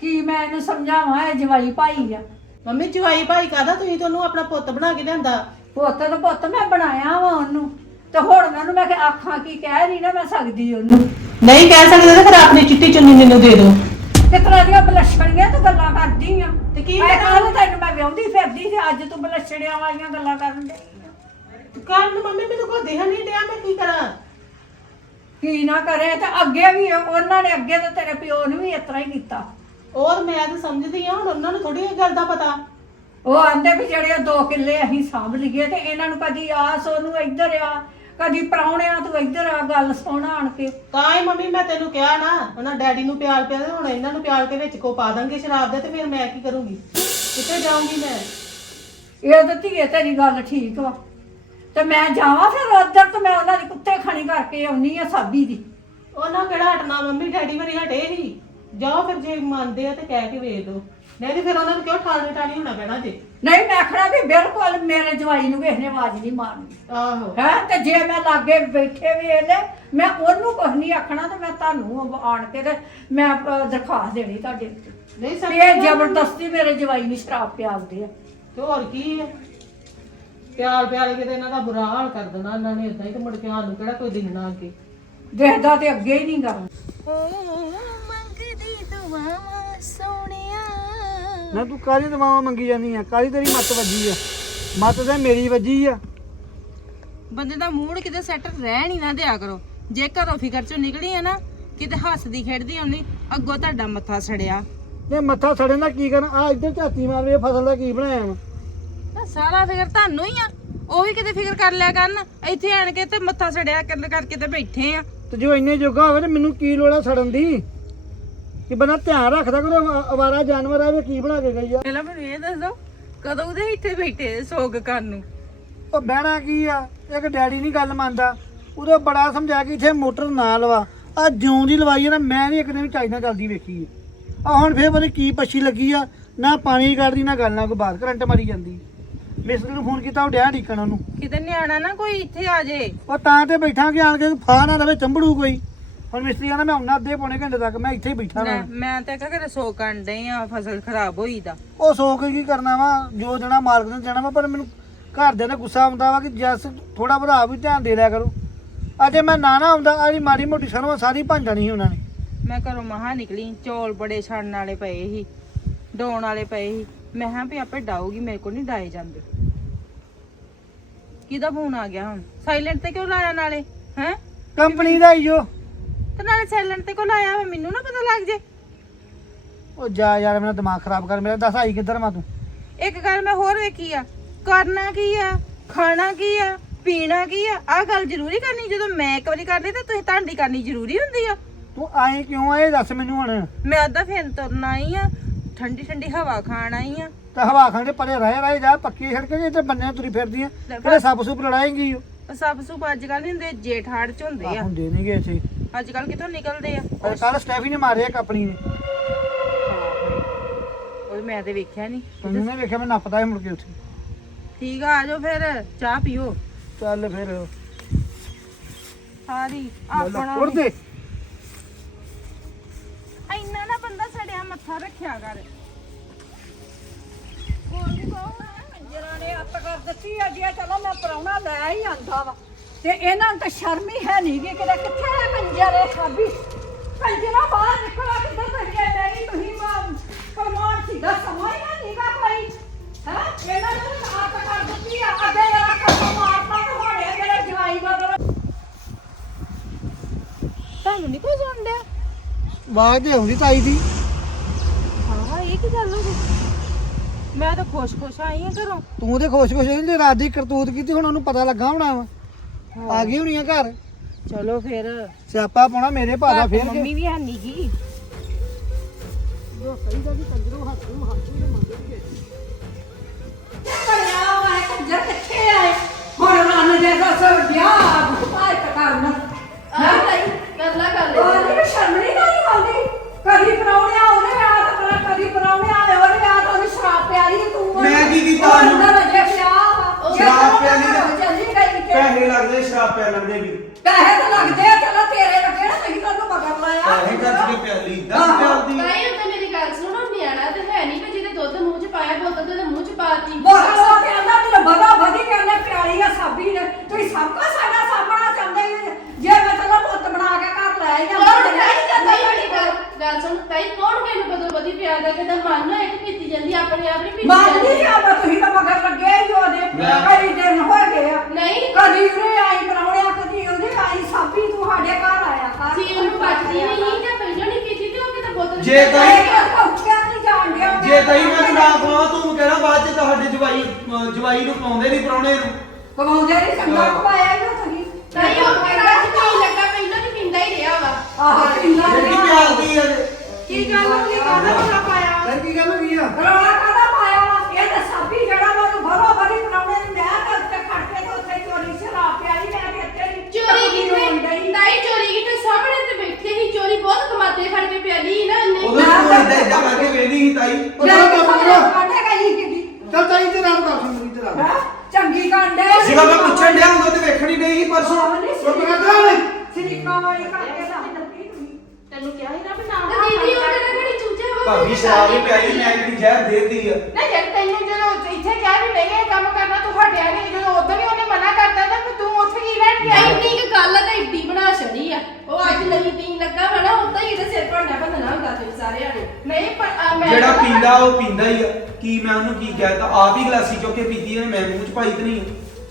ਕੀ ਮੈਂ ਇਹਨੂੰ ਸਮਝਾਵਾਂ? ਇਹ ਜਵਾਈ ਭਾਈ ਆ। ਮੰਮੀ ਜਵਾਈ ਭਾਈ ਕਾਦਾ ਤੁਸੀਂ ਤੁਹਾਨੂੰ ਆਪਣਾ ਪੁੱਤ ਬਣਾ ਕੇ ਲਿਆਂਦਾ। ਪੁੱਤ ਤਾਂ ਪੁੱਤ ਮੈਂ ਬਣਾਇਆ ਵਾ ਉਹਨੂੰ। ਤੇ ਹੁਣ ਉਹਨੂੰ ਮੈਂ ਕਿ ਆਖਾਂ ਕੀ ਕਹਿ ਨਹੀਂ ਨਾ ਮੈਂ ਸਕਦੀ ਉਹਨੂੰ। ਨਹੀਂ ਕਹਿ ਸਕਦੇ ਤੇ ਫਿਰ ਆਪਣੀ ਚਿੱਟੀ ਚੁੰਨੀ ਮੈਨੂੰ ਦੇ ਦਿਓ। ਕਿਤਨਾ ਦੀਆਂ ਬਲਸ਼ਣੀਆਂ ਤੂੰ ਗੱਲਾਂ ਕਰਦੀ ਆ ਤੇ ਕੀ ਮੈਂ ਕਰਾਂ? ਕੱਲ ਤੈਨੂੰ ਮੈਂ ਵਿਆਹੁੰਦੀ ਫਿਰਦੀ ਤੇ ਅੱਜ ਤੂੰ ਬਲਸ਼ਣੀਆਂ ਵਾਲੀਆਂ ਗੱਲਾਂ ਕਰਨ ਦੇ ਕੱਲ ਨੂੰ ਮੰਮੀ ਮੈਨੂੰ ਕੋਈ ਦੇਹ ਨਹੀਂ ਡਿਆ ਮੈਂ ਕੀ ਕਰਾਂ? ਕੀ ਨਾ ਕਰੇ ਤੇ ਅੱਗੇ ਵੀ ਉਹਨਾਂ ਨੇ ਅੱਗੇ ਤਾਂ ਤੇਰੇ ਪਿਓ ਨੂੰ ਵੀ ਇਸ ਤਰ੍ਹਾਂ ਹੀ ਕੀਤਾ। ਔਰ ਮੈਂ ਤਾਂ ਸਮਝਦੀ ਆ ਹੁਣ ਉਹਨਾਂ ਨੂੰ ਥੋੜੀ ਇਹ ਗੱਲ ਦਾ ਪਤਾ। ਉਹ ਆਂਦੇ ਵੀ ਜਿਹੜੇ ਉਹ ਦੋ ਕਿੱਲੇ ਅਸੀਂ ਸਾਂਭ ਲਈਏ ਤੇ ਇਹਨਾਂ ਨੂੰ ਕਦੀ ਆਸ ਉਹਨੂੰ ਇੱਧਰ ਆ ਕਦੀ ਪ੍ਰਾਹੁਣਿਆਂ ਤੂੰ ਇੱਧਰ ਆ ਗੱਲ ਸੁਣ ਆਣ ਕੇ। ਤਾਂ ਹੀ ਮੰਮੀ ਮੈਂ ਤੈਨੂੰ ਕਿਹਾ ਨਾ ਉਹਨਾਂ ਡੈਡੀ ਨੂੰ ਪਿਆਲ ਪਿਆ ਤੇ ਹੁਣ ਇਹਨਾਂ ਨੂੰ ਪਿਆਲ ਕੇ ਵਿੱਚ ਕੋ ਪਾ ਦਾਂਗੇ ਸ਼ਰਾਬ ਦੇ ਤੇ ਫਿਰ ਮੈਂ ਕੀ ਕਰੂੰਗੀ? ਕਿੱਥੇ ਜਾਊਂਗੀ ਮੈਂ? ਇਹ ਤਾਂ ਧੀਏ ਤੇਰੀ ਗੱਲ ਠੀਕ ਵਾ। ਤੇ ਮੈਂ ਜਾਵਾਂ ਫਿਰ ਉੱਧਰ ਤੇ ਮੈਂ ਉਹਨਾਂ ਦੀ ਕੁੱਤੇ ਖਾਣੀ ਕਰਕੇ ਆਉਣੀ ਆ ਸਾਬੀ ਦੀ। ਉਹਨਾਂ ਕਿਹੜਾ ਹਟਣਾ ਮੰਮੀ ਡੈਡੀ ਮੇਰੀ ਹਟੇ ਹੀ ਜਾਓ ਫਿਰ ਜੇ ਮੰਨਦੇ ਆ ਤੇ ਕਹਿ ਕੇ ਵੇਚ ਦੋ ਨਹੀਂ ਤੇ ਫਿਰ ਉਹਨਾਂ ਨੂੰ ਕਿਉਂ ਠਾਣੀ ਠਾਣੀ ਹੋਣਾ ਪੈਣਾ ਜੇ? ਨਹੀਂ ਮੈਂ ਆਖਣਾ ਵੀ ਬਿਲਕੁਲ ਮੇਰੇ ਜਵਾਈ ਨੂੰ ਕਿਸੇ ਨੇ ਆਵਾਜ਼ ਨਹੀਂ ਮਾਰਨੀ। ਆਹੋ। ਹੈ ਤੇ ਜੇ ਮੈਂ ਲਾਗੇ ਬੈਠੇ ਵੇਲੇ ਮੈਂ ਉਹਨੂੰ ਕੁਝ ਨਹੀਂ ਆਖਣਾ ਤੇ ਮੈਂ ਤੁਹਾਨੂੰ ਆਣ ਕੇ ਤੇ ਮੈਂ ਅਹ, ਦਰਖਾਸਤ ਦੇਣੀ ਤੁਹਾਡੇ ਉੱਤੇ। ਨਹੀਂ ਵੀ ਇਹ ਜ਼ਬਰਦਸਤੀ ਮੇਰੇ ਜਵਾਈ ਨੂੰ ਸ਼ਰਾਬ ਪਿਆਲਦੇ ਆ। ਤੇ ਹੋਰ ਕੀ ਹੈ ਪਿਆਲ ਪਿਆਲ ਕੇ ਤੇ ਇਹਨਾਂ ਦਾ ਬੁਰਾ ਹਾਲ ਕਰ ਦੇਣਾ ਇਹਨਾਂ ਨੇ ਇਦਾਂ ਹੀ ਤੇ ਮੁੜ ਕੇ ਸਾਨੂੰ ਕਿਹੜਾ ਕੋਈ ਦਿਖਣਾ ਅੱਗੇ? ਦੇਖਦਾ ਤੇ ਅੱਗੇ ਹੀ ਨਹੀਂ ਗਾ। ਮੰਗਦੀ ਦੁਆਵਾਂ ਸੋਹਣਿਆ ਨਾ ਤੂੰ ਕਾਹਦੀ ਦਵਾਵਾਂ ਮੰਗੀ ਜਾਂਦੀ ਆ? ਕਾਹਦੀ ਤੇਰੀ ਮੱਤ ਵੱਜੀ ਆ? ਮੱਤ ਤੇ ਮੇਰੀ ਵੱਜੀ ਆ। ਬੰਦੇ ਦਾ ਮੂਡ ਕਿਤੇ ਸੈੱਟ ਰਹਿਣ ਹੀ ਨਾ ਦਿਆ ਕਰੋ। ਜੇ ਘਰੋਂ ਫਿਕਰ ਚੋਂ ਨਿਕਲੀ ਆ ਨਾ ਕਿਤੇ ਹੱਸਦੀ ਖੇਡਦੀ ਆਉਣੀ ਅੱਗੋਂ ਤੁਹਾਡਾ ਮੱਥਾ ਸੜਿਆ। ਤੇ ਮੱਥਾ ਸੜੇ ਨਾਲ ਕੀ ਕਰਨ? ਆ ਇੱਧਰ ਝਾਤੀ ਮਾਰ ਰਹੀ ਆ, ਫਸਲ ਦਾ ਕੀ ਬਣਾਇਆ ਵਾ? ਤਾਂ ਸਾਰਾ ਫਿਕਰ ਤੁਹਾਨੂੰ ਹੀ ਆ। ਉਹ ਵੀ ਕਿਤੇ ਫਿਕਰ ਕਰ ਲਿਆ ਕਰਨ। ਇੱਥੇ ਆਣ ਕੇ ਤੇ ਮੱਥਾ ਸੜਿਆ ਕਰਨ ਕਰਕੇ ਤੇ ਬੈਠੇ ਆ। ਤੇ ਜੋ ਇੰਨੇ ਜੋਗਾ ਹੋਵੇ ਤੇ ਮੈਨੂੰ ਕੀ ਲੋੜ ਆ ਸੜਨ ਦੀ? ਕਿ ਬੰਦਾ ਧਿਆਨ ਰੱਖਦਾ ਕਰੋ ਅਵਾ- ਅਵਾਰਾ ਜਾਨਵਰ ਆਵੇ ਕੀ ਬਣਾ ਕੇ ਗਈ ਆ। ਪਹਿਲਾਂ ਮੈਨੂੰ ਇਹ ਦੱਸ ਦੋ ਕਦੋਂ ਦੇ ਇੱਥੇ ਬੈਠੇ ਸੋਗ ਕਰਨ ਨੂੰ? ਉਹ ਬਹਿਣਾ ਕੀ ਆ? ਇੱਕ ਡੈਡੀ ਨਹੀਂ ਗੱਲ ਮੰਨਦਾ। ਉਹਦੇ ਬੜਾ ਸਮਝਾਇਆ ਕਿ ਇੱਥੇ ਮੋਟਰ ਨਾ ਲਵਾ ਆ ਜਿਉਂ ਦੀ ਲਵਾਈ ਆ ਨਾ ਮੈਂ ਨਹੀਂ ਇੱਕ ਦਿਨ ਵੀ ਚੱਜ ਨਾਲ ਚੱਲਦੀ ਵੇਖੀ ਆ। ਹੁਣ ਫੇਰ ਪਤਾ ਨੀ ਕੀ ਪੱਛੀ ਲੱਗੀ ਆ। ਨਾ ਪਾਣੀ ਕੱਢਦੀ ਨਾ ਗੱਲ ਨਾ ਕੋਈ ਬਾਹਰ ਕਰੰਟ ਮਾਰੀ ਜਾਂਦੀ। ਮਿਸਤਰੀ ਨੂੰ ਫੋਨ ਕੀਤਾ ਉਹ ਡਿਆ ਢੀਕਣ ਉਹਨੂੰ। ਕਿਤੇ ਨਿਆਣਾ ਨਾ ਕੋਈ ਇੱਥੇ ਆ ਜੇ। ਉਹ ਤਾਂ ਤੇ ਬੈਠਾ ਕਿ ਆਣ ਕੇ ਫਾ ਨਾ ਰਵੇ ਚੰਬੜੂ ਕੋਈ। ਹੁਣ ਮਿਸਤਰੀ ਕਹਿੰਦਾ ਮੈਂ ਆਉਣਾ ਅੱਧੇ ਪੌਣੇ ਘੰਟੇ ਤੱਕ ਮੈਂ ਇੱਥੇ ਹੀ ਬੈਠਾ ਰਹਾਂ। ਮੈਂ ਤਾਂ ਕਹਾਂ ਸੋਗ ਕਰਨ ਡਏ ਆ ਫਸਲ ਖਰਾਬ ਹੋਈ ਦਾ ਉਹ ਸੋ ਕੇ ਕੀ ਕਰਨਾ ਵਾ? ਜੋ ਦੇਣਾ ਮਾਲਕ ਨੇ ਦੇਣਾ ਵਾ ਪਰ ਮੈਨੂੰ ਘਰਦਿਆਂ ਦਾ ਗੁੱਸਾ ਆਉਂਦਾ ਵਾ ਕਿ ਜਸ ਥੋੜਾ ਵਧਾ ਵੀ ਧਿਆਨ ਦੇ ਲਿਆ ਕਰੋ। ਅਜੇ ਮੈਂ ਨਾ ਨਾ ਆਉਂਦਾ ਆਜੀ ਮਾੜੀ ਮੋਟੀ ਸਰਵਾ ਸਾਰੀ ਭੰਨ ਜਾਣੀ ਸੀ ਉਹਨਾਂ ਨੇ। ਮੈਂ ਘਰੋਂ ਮਹਾ ਨਿਕਲੀ ਚੌਲ ਬੜੇ ਛੜਨ ਵਾਲੇ ਪਏ ਸੀ ਡਾਉਣ ਵਾਲੇ ਪਏ ਸੀ। ਮੈਂ ਕਿਹਾ ਵੀ ਆਪੇ ਡਾਊਗੀ ਮੇਰੇ ਕੋਲ ਨਹੀਂ ਡਾਏ ਜਾਂਦੇ। ਕਿਹਦਾ ਫੋਨ ਆ ਗਿਆ ਹੁਣ? ਸਾਇਲੈਂਟ ਤੇ ਕਿਉਂ ਲਾਇਆ ਨਾਲੇ? ਹੈ? ਕੰਪਨੀ ਦਾ ਹੀ ਜੋ। ਤੇ ਨਾਲੇ ਸਾਇਲੈਂਟ ਤੇ ਕਿਉਂ ਲਾਇਆ ਵਾ? ਮੈਨੂੰ ਨਾ ਪਤਾ ਲੱਗ ਜੇ। ਉਹ ਜਾ ਯਾਰ ਮੇਰਾ ਦਿਮਾਗ ਖਰਾਬ ਕਰ ਮੇਰਾ ਦੱਸ ਆਈ ਕਿੱਧਰ ਮਾ ਤੂੰ? ਇੱਕ ਗੱਲ ਮੈਂ ਹੋਰ ਵੇਖੀ ਆ ਕਰਨਾ ਕੀ ਆ ਖਾਣਾ ਕੀ ਆ ਪੀਣਾ ਕੀ ਆ ਆਹ ਗੱਲ ਜ਼ਰੂਰੀ ਕਰਨੀ ਜਦੋਂ ਮੈਂ ਇੱਕ ਵਾਰੀ ਕਰਦੀ ਤਾਂ ਤੁਸੀਂ ਤੁਹਾਡੀ ਕਰਨੀ ਜ਼ਰੂਰੀ ਹੁੰਦੀ ਆ। ਤੂੰ ਆਏ ਕਿਉਂ ਆਏ ਦੱਸ ਮੈਨੂੰ ਹੁਣ। ਮੈਂ ਅੱਧਾ ਫੇਰ ਤੁਰਨਾ ਆਈ ਆ ਠੰਡੀ ਠੰਡੀ ਹਵਾ ਖਾਣ ਆਈ ਆ। ਤਾਂ ਹਵਾ ਖਾਂਦੇ ਪਰੇ ਰਹਿ ਰਹਿ ਜਾ ਪੱਕੀ ਸੜਕ ਜੇ ਤੇ ਬੰਨਿਆਂ ਤੁਰੀ ਫਿਰਦੀਆਂ ਕਿਹੜੇ ਸੱਪ ਸੁਪ ਲੜਾਏਂਗੀ ਉਹ? ਸਭ ਸੁਭ ਅੱਜ ਕੱਲ ਨਹੀਂ ਹੁੰਦੇ ਜੇਠ ਹਾੜ ਚ ਹੁੰਦੇ ਆ। ਹੁੰਦੇ ਨਹੀਂਗੇ ਇੱਥੇ। ਅੱਜ ਕੱਲ ਕਿੱਥੋਂ ਨਿਕਲਦੇ ਆ? ਕੱਲ ਸਟੈਫੀ ਨੇ ਮਾਰਿਆ ਕੰਪਨੀ ਨੇ। ਉਹ ਮੈਂ ਤੇ ਵੇਖਿਆ ਨਹੀਂ ਤੈਨੂੰ ਨੇ ਵੇਖਿਆ ਮੈਂ ਨੱਪਦਾ ਸੀ ਮੁੜ ਕੇ ਉੱਥੇ। ਠੀਕ ਆ ਆਜੋ ਫਿਰ ਚਾਹ ਪੀਓ। ਚੱਲ ਫਿਰ। ਸਾਰੀ ਆਪਣਾ ਉੜ ਦੇ। ਇੰਨਾ ਨਾ ਬੰਦਾ ਸੜਿਆ ਮੱਥਾ ਰੱਖਿਆ ਕਰ। ਹੋਰ ਵੀ ਕਹੋ ਜਰਾਂ ਨੇ ਅੱਤ ਕਰ ਦਿੱਤੀ ਆ ਜੇ ਚਲੋ ਮੈਂ ਪਰਾਉਣਾ ਲੈ ਹੀ ਆਂਦਾ ਵਾ। ਤੇ ਇਹਨਾਂ ਨੂੰ ਤਾਂ ਸ਼ਰਮ ਹੀ ਹੈ ਨਹੀਂ ਕਿ ਕਿਤੇ ਕਿੱਥੇ ਹੈ ਕੰਜਰੇ ਸਾਬੀ। ਕੰਜਰਾ ਬਾਹਰ ਨਿਕਲਾ ਕਿੱਧਰ ਭੱਜਿਆ ਨਹੀਂ ਤੁਸੀਂ ਮਾਂ ਪਰਮਾਨ ਸੀਗਾ ਸਮਾਂ ਹੀ ਹੈ ਨੀਗਾ ਕੋਈ। ਹੈ? ਇਹਨਾਂ ਨੇ ਤਾਂ ਅੱਤ ਕਰ ਦਿੱਤੀ ਆ। ਅੱਗੇ ਜਰਾ ਕੰਮ ਮਾਰਤਾ ਤੇ ਹੋੜੇ ਜਿਹੜੇ ਜਵਾਈ ਮਗਰ ਤੁਹਾਨੂੰ ਨਹੀਂ ਕੋਈ ਸੁਣ ਡਿਆ? ਆਵਾਜ਼ ਤੇ ਆਉਂਦੀ ਤਾਈ ਦੀ। ਹਾਂ ਇਹ ਕੀ ਗੱਲ ਹੋ ਗਈ? ਮੈਂ ਤਾਂ ਖੁਸ਼ ਖੁਸ਼ ਆਈ ਹਾਂ ਘਰੋਂ। ਤੂੰ ਤੇ ਖੁਸ਼ ਖੁਸ਼ ਨਹੀਂ ਰਾਤ ਦੀ ਕਰਤੂਤ ਕੀਤੀ ਹੁਣ ਉਹਨੂੰ ਪਤਾ ਲੱਗਾ ਹੋਣਾ ਵਾ। ਆ ਗਈ ਹੋਣੀ ਆ ਘਰ? ਚਲੋ ਫਿਰ। ਸਿਆਪਾ ਪਾਉਣਾ ਮੇਰੇ ਭਾ ਦਾ ਫੇਰ ਕੇ। ਮੰਮੀ ਵੀ ਹਾਨੀ ਵਾ ਕੰਜਰ ਕਿੱਥੇ ਆਏ। ਹੁਣ ਰੰਨ ਦੇ ਵਿਆਹ ਕਰਨ। ਕਰ ਲਾ ਉਹ ਨਹੀਂ ਸ਼ਰਮ ਨਹੀਂ ਕਦੀ ਤੇ ਕਰਾ ਕਦੀ ਪਰੌਣਿਆ ਆਏ ਉਹਦੇ ਵਿਆਹ ਤੇ ਉਹਦੀ ਸ਼ਰਾਬ ਪਿਆਲੀ ਤੂੰ ਉਹਨੂੰ- ਮੈਂ ਕੀ ਕੀਤਾ ਉਹਨੂੰ? ਅੰਦਰ ਅਜੇ ਪਿਆ ਵਾ। ਜੇ ਸ਼ਰਾਬ ਤੂੰ ਪਿਆਲੀ ਤੇ- ਘਰੋਂ ਚੱਲੀ ਗਈ ਤੇ ਪੈਸੇ ਲੱਗਦੇ ਸ਼ਰਾਬ ਪਿਆ ਲੱਗਦੇ ਵੀ ਪੈਸੇ ਤਾਂ ਲੱਗਦੇ ਆ ਚਲੋ ਤੇਰੇ ਲੱਗੇ ਨਾ ਨਹੀਂ ਤੁਹਾਨੂੰ ਮਗਰ ਲਾਇਆ ਪੈਸੇ ਕੱਟ ਕੇ ਪਿਆਲੀ ਦਸ ਪਿਆਲਦੀ ਤਾਈ ਉੱਤੇ ਮੇਰੀ ਗੱਲ ਸੁਣੋ ਨਿਆਣਾ ਤੇ ਹੈ ਨਹੀਂ ਕਿ ਜਿਹਦੇ ਦੁੱਧ ਮੂੰਹ 'ਚ ਪਾਇਆ ਬੋਤਲ ਤੇ ਉਹਦੇ ਮੂੰਹ 'ਚ ਪਾਤੀ ਬੋਲ ਸੋ ਕਹਿੰਦਾ ਤੂੰ ਬੜਾ ਵਧੀ ਕਹਿੰਦਾ ਪਿਆਲੀ ਆ ਸਾਬੀ ਨੇ ਤੁਸੀਂ ਸਭ ਕੋ ਸਾਡਾ ਸਾਹਮਣਾ ਚਾਹੁੰਦੇ ਹੋ ਜੇ ਮੈਂ ਤੈਨੂੰ ਪੁੱਤ ਬਣਾ ਕੇ ਘਰ ਲੈ ਕੌਣ ਜਾਂਦਾ ਤਾਈ ਜਾਂ ਤਾਈ ਵਾਲੀ ਗੱਲ ਗੱਲ ਸੁਣ ਤਾਈ ਕੌਣ ਕਿਹਨੂੰ ਬਦਲ ਬਦੀ ਪਿਆ ਦਾ ਕਿਦਾ ਮਨ ਹੋਏ ਕਿ ਪੀਤੀ ਜਾਂਦੀ ਆਪਣੇ ਆਪ ਨਹੀਂ ਪੀਤੀ ਮੰਨਦੀ ਆ ਮੈਂ ਤੁਸੀਂ ਤਾਂ ਮਗਰ ਲੱਗੇ ਹੀ ਉਹਦੇ ਮੈਂ- ਕਈ ਦਿਨ ਹੋ ਗਏ ਆ ਨਹੀਂ ਕਦੀ ਉਹਨੇ ਆਈ ਪਰਾਉਣਿਆ ਕਦੀ ਉਹਦੇ ਆਈ ਸਾਬੀ ਤੂੰ ਸਾਡੇ ਘਰ ਆਇਆ ਕਰ ਸੀ ਉਹਨੂੰ ਪਚਦੀ ਨਹੀਂ ਜਾਂ ਪਹਿਲਾਂ ਨਹੀਂ ਪੀਤੀ ਤੇ ਉਹ ਕਿਤੇ ਬੋਤਲ ਜੇ ਚ- ਤਾਈ- ਉੱਠਿਆ ਨਹੀਂ ਜਾਣ ਡਿਆ ਜੇ ਤਈ ਮੈਂ ਨਾ ਖਵਾਵਾਂ ਤੂੰ ਕਹਿਣਾ ਬਾਅਦ ਚ ਤੁਹਾਡੇ ਜਵਾਈ ਅਹ ਜਵਾਈ ਨੂੰ ਪਾਉਂਦੇ ਨਹੀਂ ਪਰੌਣੇ ਨੂੰ ਕਮਾਉਂਦੇ ਨਹੀਂ ਚੰਗਾ ਕਮਾਇਆ ਨਾ ਤੁਸੀਂ ਤਾਈ ਉਹ ਕਹਿੰਦਾ ਕਿ ਪੀਣ ਲੱਗਾ ਪਹਿਲਾਂ ਨਹੀਂ ਪੀਂਦਾ ਹੀ ਰਿਹਾ ਵਾ ਆਹ ਕਿੰਨਾ ਜਿਹੜੀ ਪਿਆਲਦੀ ਆ ਕੀ ਗੱਲ ਹੋ ਗਈ ਕਾਹਦਾ ਬੜਾ ਪਾਇਆ ਫਿਰ ਕੀ ਗੱਲ ਹੋਈ ਆ ਰੌਲਾ ਕਾਹਦਾ ਪਾਇਆ ਵਾ? ਇਹ ਤਾਂ ਸਾਬੀ ਜਿਹੜਾ ਵਾ ਉਹ ਭਰੋ ਭਰੀ ਪਰਾਉਣੇ ਨੂੰ ਲੈ ਕੇ ਉੱਤੇ ਖੜ ਕੇ ਤੇ ਉੱਥੇ ਚੋਰੀ ਸ਼ਰਾਬ ਪਿਆਲੀ ਲੈ ਕੇ ਇੱਥੇ ਹੀ ਚੋਰੀ ਰੋਣ ਕੀਤੀ ਡਈ। ਤਾਈ ਚੋਰੀ ਕੀਤੀ ਸਾਹਮਣੇ ਤੇ ਬੈਠੇ ਹੀ ਚੋਰੀ ਬਹੁਤ ਕਮਾਤੇ ਫੜ ਕੇ ਪਿਆਲੀ ਸੀ ਨਾ ਉਹਨੇ ਉਦੋਂ ਤੂੰ ਏਦਾਂ ਏਦਾਂ ਕਰਕੇ ਵੇਦੀ ਸੀ ਤਾਈ। ਉਹ ਕੇ ਕੰਮ ਸਾਡੇ ਕਰੋ। ਕਾਂਡੇ ਗਈ ਕਿਦੀ ਚੱਲ ਤਾਈ ਤੇ ਸੁਣ ਤੇ ਹੈ? ਚੰਗੀ ਕਾਂਡੇ ਸਿਵਾ ਮੈਂ ਪੁੱਛਣ ਡਿਆ ਉਦੋਂ ਤੇ ਵੇਖਣੀ ਨਹੀਂ ਸੀ ਪਰਸੋਂ। ਕਰ ਜਾ ਓਏ। ਸਿਰਿਕਾ ਵਾਲੀ ਕਾਂਡੇ ਦਾ ਤੈਨੂੰ ਕਿਹਾ ਸੀ ਨਾ ਵੀ ਨਾ ਤੇ ਦੀਦੀ ਉਹ ਕਹਿੰਦਾ ਕਿਹੜੀ ਚੂਚਾ ਵਾ ਭਾਬੀ ਸ਼ਰਾਬ ਹੀ ਪਿਆਲੀ ਮੈਂ ਜ਼ਹਿਰ ਦੇਤੀ ਆ। ਨਾ ਉਹ ਪੀਂਦਾ ਹੀ ਆ। ਕੀ ਮੈਂ ਉਹਨੂੰ ਕੀ ਕਹਿਤਾ ਆਪ ਹੀ ਗਲਾਸੀ ਚੁੱਕ ਕੇ ਪੀਤੀ ਨੇ ਮੈਂ ਮੂੰਹ ਚ ਪਾਈ ਤੇ ਨਹੀਂ।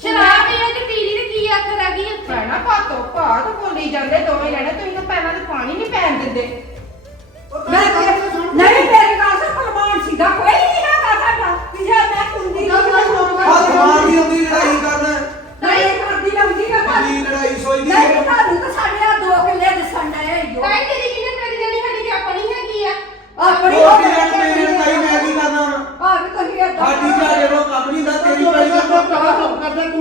ਸ਼ਰਾਬ ਇਹ ਤੇ ਪੀਲੀ ਤੇ ਕੀ ਆਖ ਲੱਗੀ ਉੱਥੇ? ਭੈਣਾ ਭਾਤੋ ਭਾਤ ਬੋਲੀ ਜਾਂਦੇ ਦੋਵੇਂ ਜਣੇ ਤੁਸੀਂ ਤਾਂ ਪੈਰਾਂ ਤੇ ਪਾਣੀ ਨਹੀਂ ਪੈਣ ਦਿੰਦੇ। ਮੈਂ ਕਿਹਾ- ਨਹੀਂ ਤੇਰੇ ਨਾਲ ਸਾ ਪਰਮਾਨ ਸੀਗਾ ਕੋਈ ਨਹੀਂ ਹੈਗਾ ਸਾਡਾ। ਵੀ ਜੇ ਮੈਂ ਕੁੰਦੀ ਨਾ ਨਾ ਹੱਥ ਮਾਰ ਦੀ ਹੁੰਦੀ ਲੜਾਈ ਕਰਨ। ਨਹੀਂ ਕਰਦੀ ਲੰਦੀ ਨਾ ਕੀ ਲੜਾਈ ਸੋਚਦੀ ਨਹੀਂ ਹੈ? ਤੁਹਾਨੂੰ ਤਾਂ ਸਾਡੇ ਆ ਦੋ ਕਿੱਲੇ ਦਿਸਣ ਡਏ ਈ ਓ। ਤਾਈ ਤੇਰੀ ਕਿਹਨੇ ਤੇਰੀ ਜਿਹੜੀ ਸਾਡੀ ਆਪਣੀ ਹੈਗੀ ਆ? ਆਪਣੀ ਉਹ ਉਹ ਕਿਹੜਾ ਮੇਰੇ ਤੂੰ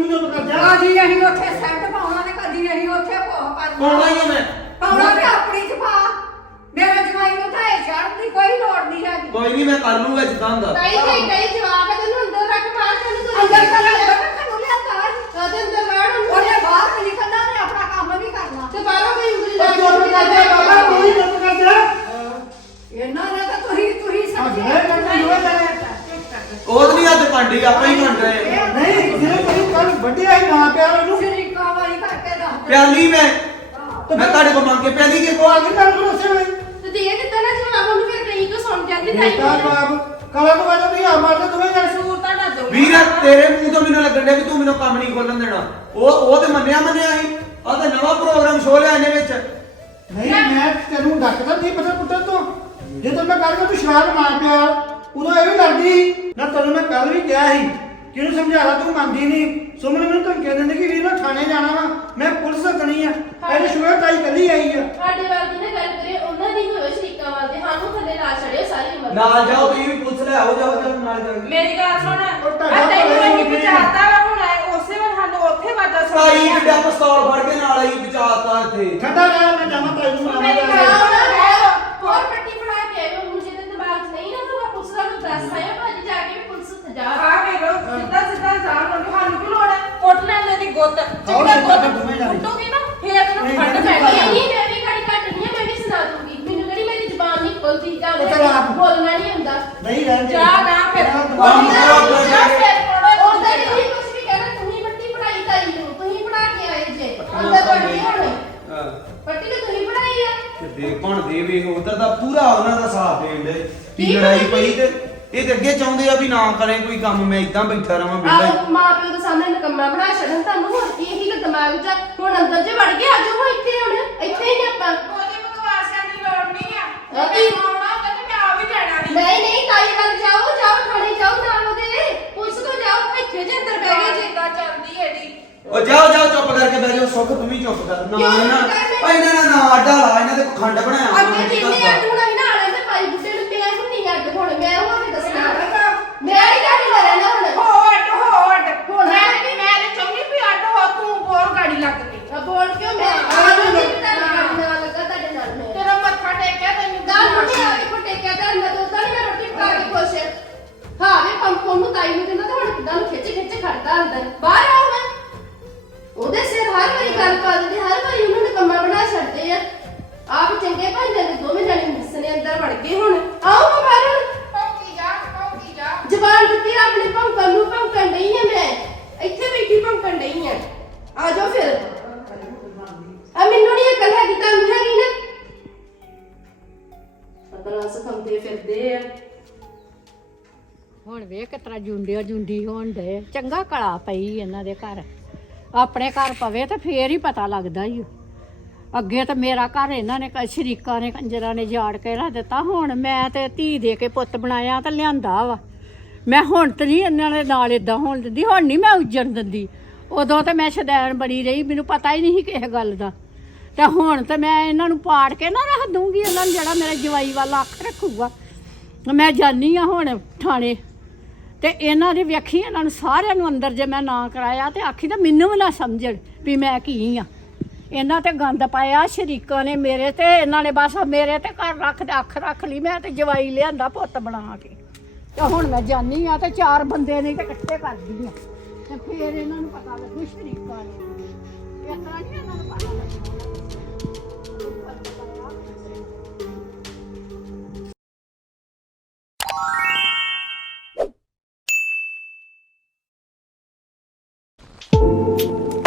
ਵੀ ਚੁੱਪ ਕਰ ਜਾ ਕਦੀ ਅਸੀਂ ਉੱਥੇ ਸੈੱਟ ਪਾਉਣਾ ਤੇ ਕਦੀ ਅਸੀਂ ਉੱਥੇ ਭੋਗ ਕਰਨਾ। ਪਾਉਣਾ ਹੀ ਆ ਮੈਂ। ਪਾਉਣਾ ਤੇ ਆਪਣੀ ਚ ਪਾ। ਮੇਰੇ ਜਮਾਈ ਨੂੰ ਤਾਂ ਇਹ ਸ਼ਰਤ ਦੀ ਕੋਈ ਲੋੜ ਨਹੀਂ ਹੈਗੀ। ਕੋਈ ਨਹੀਂ ਮੈਂ ਕਰ ਲੂੰਗਾ ਜਿੱਦਾਂ ਹੁੰਦਾ। ਤਾਈ ਜੀ ਕਈ ਜਵਾਬ ਹੈ ਤੈਨੂੰ ਅੰਦਰ ਰੱਖ ਬਾਹਰ ਤੈਨੂੰ ਤੂੰ ਅੰਦਰ ਕਰ ਲੈ ਰੱਖਣ ਲਿਆਤਾ ਉਹਦੇ ਅੰਦਰ ਬਾਹਰ ਉਹਨੂੰ ਉਹਨੇ ਬਾਹਰ ਨਹੀਂ ਨਿਕਲਣਾ ਨੇ ਆਪਣਾ ਕੰਮ ਵੀ ਕਰਨਾ। ਤੇ ਬਾਹਰੋਂ ਕੋਈ ਉਂਗਲੀ ਲਾ ਚੁੱਪ ਕਰ ਜਾ ਬਾਬਾ ਤੂੰ ਜਾ ਇਹਨਾਂ ਨੇ ਤਾਂ ਤੁਸੀਂ ਤੁਸੀਂ ਸਮਝੇ ਜਿਹੜੇ ਕੰਮ ਹੋਏ ਜਾਣੇ ਉਹ ਤਾਂ ਨਹੀਂ ਹੱਥ ਪਾਂਡੀ ਆਪਾਂ ਹੀ ਬਣ ਰਹੇ ਆ। ਨਹੀਂ ਜਿਹੜੇ ਕੋਈ ਕੱਲ ਵੱਡਿਆ ਹੀ ਨਾ ਪਿਆ ਉਹਨੂੰ ਸ਼ਰੀਕਾ ਵਾਲੀ ਕਰਕੇ ਦੱਸ ਪਿਆਲੀ ਮੈਂ। ਮੈਂ ਤੁਹਾਡੇ ਕੋਲ ਮੰਗ ਕੇ ਪਿਆਲੀ ਕਿ ਉਹ ਆ ਕੇ ਲੋ ਉਸੇ ਵੇਲੇ। ਤੇ ਦੇ ਦਿੱਤਾ ਨਾ ਜਵਾਬ ਉਹਨੂੰ ਫਿਰ ਕਈ ਕੋ ਸੁਣ ਜਾਂਦੀ ਤਾਈ ਬੇਟਾ ਬਾਬ ਕਲਾ ਤੋਂ ਬਾਅਦ ਤੁਸੀਂ ਆ ਮਾਰਦੇ ਦੋਵੇਂ ਜਣੇ। ਸੂਰ ਤੁਹਾਡਾ ਦੋ। ਵੀਰ ਤੇਰੇ ਮੂੰਹ ਤੋਂ ਮੈਨੂੰ ਲੱਗਣ ਡਿਆ ਕਿ ਤੂੰ ਮੈਨੂੰ ਕੰਮ ਨਹੀਂ ਖੋਲਣ ਦੇਣਾ। ਉਹ ਉਹ ਤੇ ਮੰਨਿਆ ਮੰਨਿਆ ਸੀ। ਆ ਤੇ ਨਵਾਂ ਪ੍ਰੋਗਰਾਮ ਸ਼ੋਅ ਲਿਆ ਇਹਨੇ ਵਿੱਚ। ਨਹੀਂ ਮੈਂ ਤੈਨੂੰ ਡੱਕਦਾ ਨਹੀਂ ਪਤਾ ਪੁੱਤਰ ਤੋਂ ਜਦੋਂ ਮੈਂ ਕੱਲ ਤੂੰ ਸ਼ਰਾਬ ਮਾਰ ਪਿਆ। ਉਦੋਂ ਇਹ ਵੀ ਲੜਦੀ ਨਾ ਤੈਨੂੰ ਮੈਂ ਕੱਲ ਵੀ ਕਿਹਾ ਸੀ ਕਿਹਨੂੰ ਸਮਝਾਇਆ ਤੂੰ ਮੰਨਦੀ ਨਹੀਂ। ਸੁਮਨ ਮੈਨੂੰ ਧਮਕੀਆਂ ਦਿੰਦੀ ਕਿ ਵੀਰ ਮੈਂ ਥਾਣੇ ਜਾਣਾ ਵਾ ਮੈਂ ਪੁਲਿਸ ਸੱਦਣੀ ਆ। ਇਹਨੇ ਸ਼ੁਗਰ ਤਾਈ ਕੱਲੀ ਆਈ ਆ। ਸਾਡੇ ਵੱਲ ਦੀ ਨਾ ਗੱਲ ਕਰੀਏ ਉਹਨਾਂ ਦੀ ਹੋਵੇ ਸ਼ਰੀਕਾਂ ਵੱਲ ਦੇ ਸਾਨੂੰ ਥੱਲੇ ਲਾ ਛੜਿਓ ਸਾਰੀ ਉਮਰ। ਨਾਲ ਜਾਓ ਤੁਸੀਂ ਵੀ ਪੁੱਛ ਲੈ ਆਓ ਜਾਓ ਜਾਓ ਨਾਲ ਜਾ ਕੇ। ਮੇਰੀ ਗੱਲ ਸੁਣ ਉਹ ਤੁਹਾਡਾ ਆ ਤੈਨੂੰ ਅਸੀਂ ਨਹੀਂ। ਬਚਾਤਾ ਵਾ ਹੁਣ ਆਏ, ਉਸੇ ਵੇਲੇ ਸਾਨੂੰ ਉੱਥੇ ਵਾਜਾ ਤਾਈ ਕਿੱਡਾ ਪਿਸਤੌਲ ਫੜ ਕੇ ਨਾਲ ਆਈ ਬਚਾਤਾ ਇੱਥੇ। ਠੰਡਾ ਰਹਿ ਮੈਂ ਜਾਵਾਂ ਤਾਈ ਨੂੰ ਮਾਰਾਂ ਮੇਰੀ ਗੱਲ। ਸੁਣ। ਹੋਰ ਪੱਟੀ ਬਣਾ ਕੇ ਆਇਓ ਮੁੰਡੇ ਦੇ ਦਿਮਾਗ 'ਚ ਨਹੀਂ ਨਾ ਹੋਊਗਾ ਪੁਲਿਸ ਦਾ ਨੂੰ ਦੱਸ ਆਇਆ ਭਾਜੀ ਜਾ ਕੇ ਵੀ ਪੁਲਿਸ ਤੇ ਜਾ ਆ ਕੇ ਲੋ ਸਿੱਧਾ ਸਿੱਧਾ ਜਾਣ ਨੂੰ ਸਾਨੂੰ ਕੀ ਲੋੜ ਹੈ? ਪੁੱਟ ਲੈਣ ਦੀ ਗੁੱਤ। ਜਿੱਦਾਂ ਸਿੱਧਾ ਗੁੱਤ ਦੋਵੇਂ ਜਾਣੇ। ਪੁੱਟੋਗੀ ਨਾ ਫੇਰ ਤੈਨੂੰ ਨਹੀਂ, ਫੜ ਨਹੀਂ, ਪੈਣੀ ਨਹੀਂ ਮੈਂ ਵੀ ਘੜੀ ਘੱਟ ਨਹੀਂ ਆ, ਮੈਂ ਵੀ ਸੁਣਾ ਦੂੰਗੀ ਮੈਨੂੰ ਕਿਹੜੀ ਮੇਰੀ ਜ਼ੁਬਾਨ ਨਹੀਂ ਖੁੱਲਦੀ ਜਾਂ ਉਹ ਚੱਲ ਆਪ। ਬੋਲਣਾ ਨਹੀਂ ਹੁੰਦਾ। ਨਹੀਂ ਰਹਿਣ ਦੇ। ਜਾ ਨਾ ਫਿਰ। ਕਰੋ ਆਪਣੇ ਜਾ ਕੇ। ਉਹਦਾ ਨਹੀਂ ਕੁਝ ਵੀ ਕਹਿਣਾ ਤੁਸੀਂ ਪੱਟੀ ਪੜਾਈ ਤਾਈ ਨੂੰ ਤੁਸੀਂ ਪੜਾ ਕੇ ਆਏ ਜੇ। ਅੰਦਰ ਤੁਹਾਡੀ ਹੁਣ। ਹਾਂ। ਪੱਟੀ ਤਾਂ ਤੁਸੀਂ ਪੜਾਈ ਆ। ਤੇ ਦੇਖ ਭਣ ਦੇ ਵੇ ਉਧਰ ਦਾ ਪੂਰਾ ਉਹਨਾਂ ਦਾ ਸਾਥ ਦੇਣ ਦੇ। ਕੀ ਕੀ ਲੜਾਈ ਪਈ ਤੇ ਇਹ ਤੇ ਅੱਗੇ ਚਾਹੁੰਦੇ ਆ ਵੀ ਨਾ ਕਰੇ ਕੋਈ ਕੰਮ ਮੈਂ ਇਦਾਂ ਬੈਠਾ ਰਵਾਂ ਵਿਹਲਾ ਹੀ। ਆਹ ਮਾਂ ਪਿਓ ਦੇ ਸਾਹਮਣੇ ਨਕੰਮਾ ਬਣਾ ਛੱਡਣ ਤੁਹਾਨੂੰ ਹੋਰ ਕੀ ਇਹੀ ਤਾਂ ਦਿਮਾਗ 'ਚ ਆ। ਹੁਣ ਅੰਦਰ ਜੇ ਵੜ ਗਏ ਆਜੋ ਹੋ ਇੱਥੇ ਹੁਣ ਇੱਥੇ ਹੀ ਨੇ ਆਪਾਂ ਉਹਦੀ ਬਕਵਾਸ ਕਰਨ ਦੀ ਲੋੜ ਨਹੀਂ ਆ ਉਹ ਜੇ ਕੀ? ਆਉਣਾ ਹੁੰਦਾ ਤੇ ਮੈਂ ਆ ਵੀ ਜਾਣਾ ਸੀ ਨਹੀਂ ਨਹੀਂ ਤਾਈ ਵੱਲ ਜਾਓ ਜਾਓ ਥਾਣੇ ਜਾਓ ਨਾਲ ਉਹਦੇ ਪੁਲਿਸ ਕੋ ਜਾਓ ਇੱਥੇ ਜੇ ਅੰਦਰ ਬਹਿ ਗਏ ਜੇ ਜਿੱਦਾਂ ਚੱਲਦੀ ਇਹਦੀ ਉਹ ਜਾਓ ਜਾਓ ਚੁੱਪ ਕਰਕੇ ਬਹਿ ਜਾਓ ਸੁੱਖ ਤੂੰ ਵੀ ਚੁੱਪ ਕਰ ਨਾ ਕਿਉਂ ਇਹਨਾਂ ਕਰਨੇ? ਉਹ ਇਹਨਾਂ ਦਾ ਨਾ ਅੱਡਾ ਲਾ ਇਹਨਾਂ ਦੇ ਖੰਡ ਬਣਾਇਆ ਹੋਣਾ ਅੱਗੇ ਕੀ ਜਿੰਨੇ। ਅੱਡ ਹੋਣਾ ਸੀ ਨਾ ਆਲੇ ਤੇ ਭਾਈ ਬੁੱਢੇ ਨੂੰ ਪਿਆ ਹੁੰਨੀ ਅੱਡ ਹੁਣ ਮੈਂ ਉਹ ਹੁਣ ਵੇਖ ਕਿਤਰਾ ਜੁੰਡਿਆ ਜੁੰਡੀ ਹੋਣ ਦੇ ਚੰਗਾ ਕਲਾ ਪਈ ਇਹਨਾਂ ਦੇ ਘਰ। ਆਪਣੇ ਘਰ ਪਵੇ ਤਾਂ ਫੇਰ ਹੀ ਪਤਾ ਲੱਗਦਾ ਹੀ ਅੱਗੇ ਤਾਂ ਮੇਰਾ ਘਰ ਇਹਨਾਂ ਨੇ ਸ਼ਰੀਕਾਂ ਨੇ, ਕੰਜਰਾਂ ਨੇ ਜਾੜ ਕੇ ਰੱਖ ਦਿੱਤਾ। ਹੁਣ ਮੈਂ ਤੇ ਧੀ ਦੇ ਕੇ ਪੁੱਤ ਬਣਾਇਆ ਤਾਂ ਲਿਆਂਦਾ ਵਾ। ਮੈਂ ਹੁਣ ਤੇ ਨਹੀਂ ਇਹਨਾਂ ਦੇ ਨਾਲ ਇਦਾਂ ਹੋਣ ਦਿੰਦੀ। ਹੁਣ ਨਹੀਂ ਮੈਂ ਉੱਜਣ ਦਿੰਦੀ। ਉਦੋਂ ਤਾਂ ਮੈਂ ਸ਼ਦੈਣ ਬਣੀ ਰਹੀ। ਮੈਨੂੰ ਪਤਾ ਹੀ ਨਹੀਂ ਸੀ ਕਿਸੇ ਗੱਲ ਦਾ। ਤੇ ਹੁਣ ਤੇ ਮੈਂ ਇਹਨਾਂ ਨੂੰ ਪਾੜ ਕੇ ਨਾ ਰੱਖ ਦੂੰਗੀ। ਇਹਨਾਂ ਨੂੰ ਜਿਹੜਾ ਮੇਰੇ ਜਵਾਈ ਵੱਲ ਅੱਖ ਰੱਖੂਗਾ। ਮੈਂ ਜਾਨੀ ਆ ਹੁਣ ਥਾਣੇ। ਤੇ ਇਹਨਾਂ ਦੀ ਵੇਖੀ ਇਹਨਾਂ ਨੂੰ ਸਾਰਿਆਂ ਨੂੰ ਅੰਦਰ ਜੇ ਮੈਂ ਨਾ ਕਰਾਇਆ ਤੇ ਆਖੀ ਤਾਂ ਮੈਨੂੰ ਵੀ ਨਾ ਸਮਝਣ ਵੀ ਮੈਂ ਕੀ ਆ। ਇਹਨਾਂ ਤੇ ਗੰਦ ਪਾਇਆ, ਸ਼ਰੀਕਾਂ ਨੇ ਮੇਰੇ ਤੇ, ਇਹਨਾਂ ਨੇ ਬਸ ਮੇਰੇ ਤੇ ਘਰ ਰੱਖ ਦੇ ਅੱਖ ਰੱਖ ਲਈ, ਮੈਂ ਤੇ ਜਵਾਈ ਲਿਆਂਦਾ ਪੁੱਤ ਬਣਾ ਕੇ। ਤੇ ਹੁਣ ਮੈਂ ਜਾਨੀ ਆ ਤੇ ਚਾਰ ਬੰਦੇ ਨੇ ਤੇ ਇਕੱਠੇ ਕਰਦੀ ਆ। ਤੇ ਫੇਰ ਇਹਨਾਂ ਨੂੰ ਪਤਾ ਲੱਗੂ ਸ਼ਰੀਕਾਂ ਨੇ। ਇਸ ਤਰ੍ਹਾਂ ਨਹੀਂ ਇਹਨਾਂ ਨੂੰ ਪਤਾ ਲੱਗਣਾ Ooh.